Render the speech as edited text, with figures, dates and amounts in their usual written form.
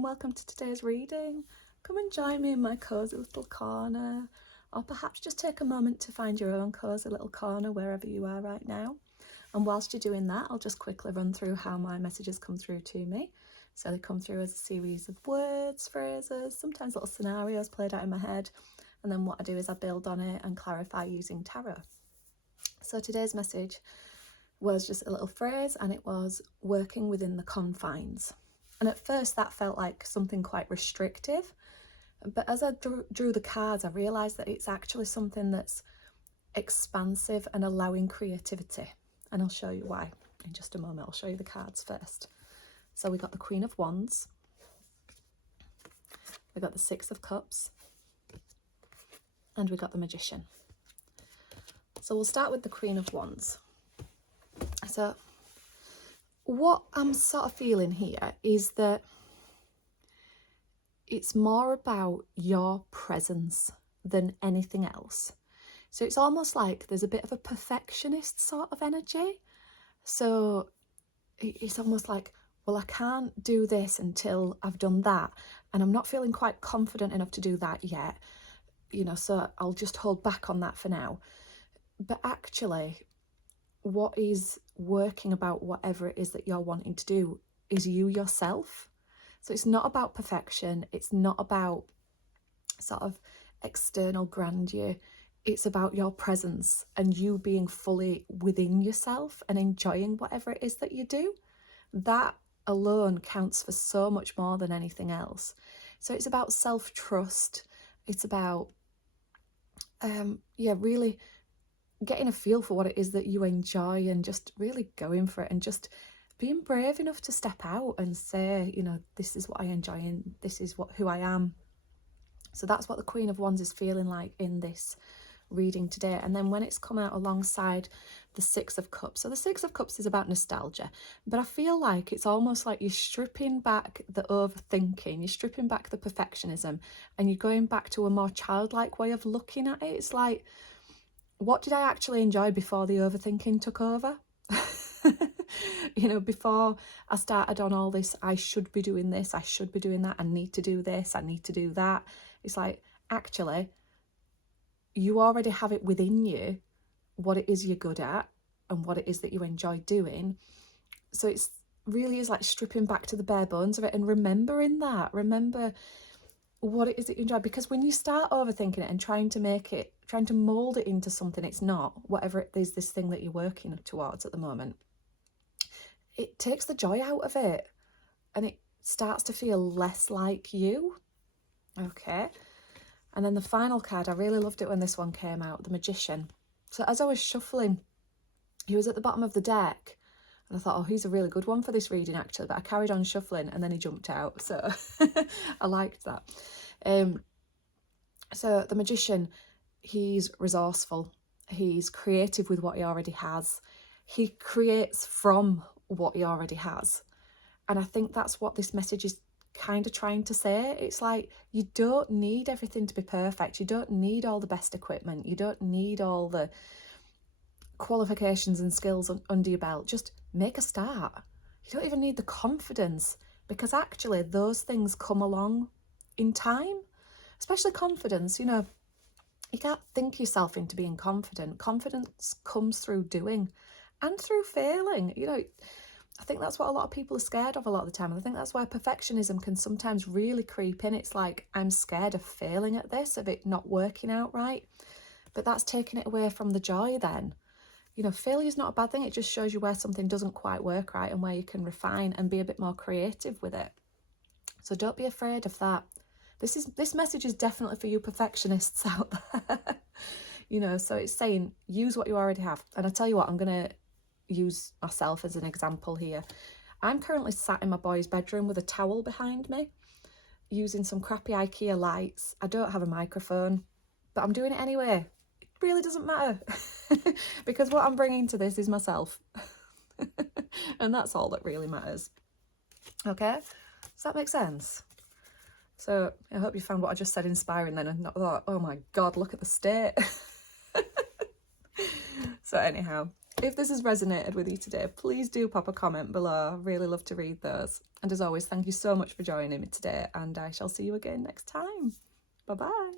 and welcome to today's reading. Come and join me in my cosy little corner, or perhaps just take a moment to find your own cosy little corner wherever you are right now. And whilst you're doing that, I'll just quickly run through how my messages come through to me. So they come through as a series of words, phrases, sometimes little scenarios played out in my head, and then what I do is I build on it and clarify using tarot. So today's message was just a little phrase, and it was working within the confines. And at first that felt like something quite restrictive, but as I drew the cards, I realised that it's actually something that's expansive and allowing creativity. And I'll show you why in just a moment. I'll show you the cards first. So we got the Queen of Wands, we got the Six of Cups, and we got the Magician. So we'll start with the Queen of Wands. So what I'm sort of feeling here is that it's more about your presence than anything else. So it's almost like there's a bit of a perfectionist sort of energy. So it's almost like, well, I can't do this until I've done that, and I'm not feeling quite confident enough to do that yet, so I'll just hold back on that for now. But actually, what is working about whatever it is that you're wanting to do is you yourself. So it's not about perfection, it's not about sort of external grandeur, it's about your presence and you being fully within yourself and enjoying whatever it is that you do. That alone counts for so much more than anything else. So it's about self-trust, it's about really getting a feel for what it is that you enjoy and just really going for it and just being brave enough to step out and say, this is what I enjoy and this is who I am. So that's what the Queen of Wands is feeling like in this reading today. And then when it's come out alongside the Six of Cups, so the Six of Cups is about nostalgia, but I feel like it's almost like you're stripping back the overthinking, you're stripping back the perfectionism, and you're going back to a more childlike way of looking at it. It's like, what did I actually enjoy before the overthinking took over? Before I started on all this, I should be doing this, I should be doing that, I need to do this, I need to do that. It's like, actually, you already have it within you, what it is you're good at and what it is that you enjoy doing. So it's really is like stripping back to the bare bones of it and remembering what it is that you enjoy. Because when you start overthinking it and trying to mold it into something it's not, whatever it is, this thing that you're working towards at the moment, it takes the joy out of it and it starts to feel less like you. Okay. And then the final card, I really loved it when this one came out, the Magician. So as I was shuffling, he was at the bottom of the deck, and I thought, oh, he's a really good one for this reading actually, but I carried on shuffling and then he jumped out, so I liked that. So the Magician, he's resourceful, he's creative with what he already has, he creates from what he already has. And I think that's what this message is kind of trying to say. It's like, you don't need everything to be perfect, you don't need all the best equipment, you don't need all the qualifications and skills under your belt. Just make a start. You don't even need the confidence, because actually those things come along in time, especially confidence. You can't think yourself into being confident. Confidence comes through doing and through failing. I think that's what a lot of people are scared of a lot of the time. And I think that's why perfectionism can sometimes really creep in. It's like, I'm scared of failing at this, of it not working out right. But that's taking it away from the joy then. Failure is not a bad thing. It just shows you where something doesn't quite work right and where you can refine and be a bit more creative with it. So don't be afraid of that. This message is definitely for you perfectionists out there. So it's saying, use what you already have. And I tell you what, I'm going to use myself as an example here. I'm currently sat in my boy's bedroom with a towel behind me, using some crappy IKEA lights. I don't have a microphone, but I'm doing it anyway. It really doesn't matter because what I'm bringing to this is myself. And that's all that really matters. Okay, does that make sense? So I hope you found what I just said inspiring then and not thought, oh my God, look at the state. So anyhow, If this has resonated with you today, please do pop a comment below. I really love to read those. And as always, thank you so much for joining me today, and I shall see you again next time. Bye bye.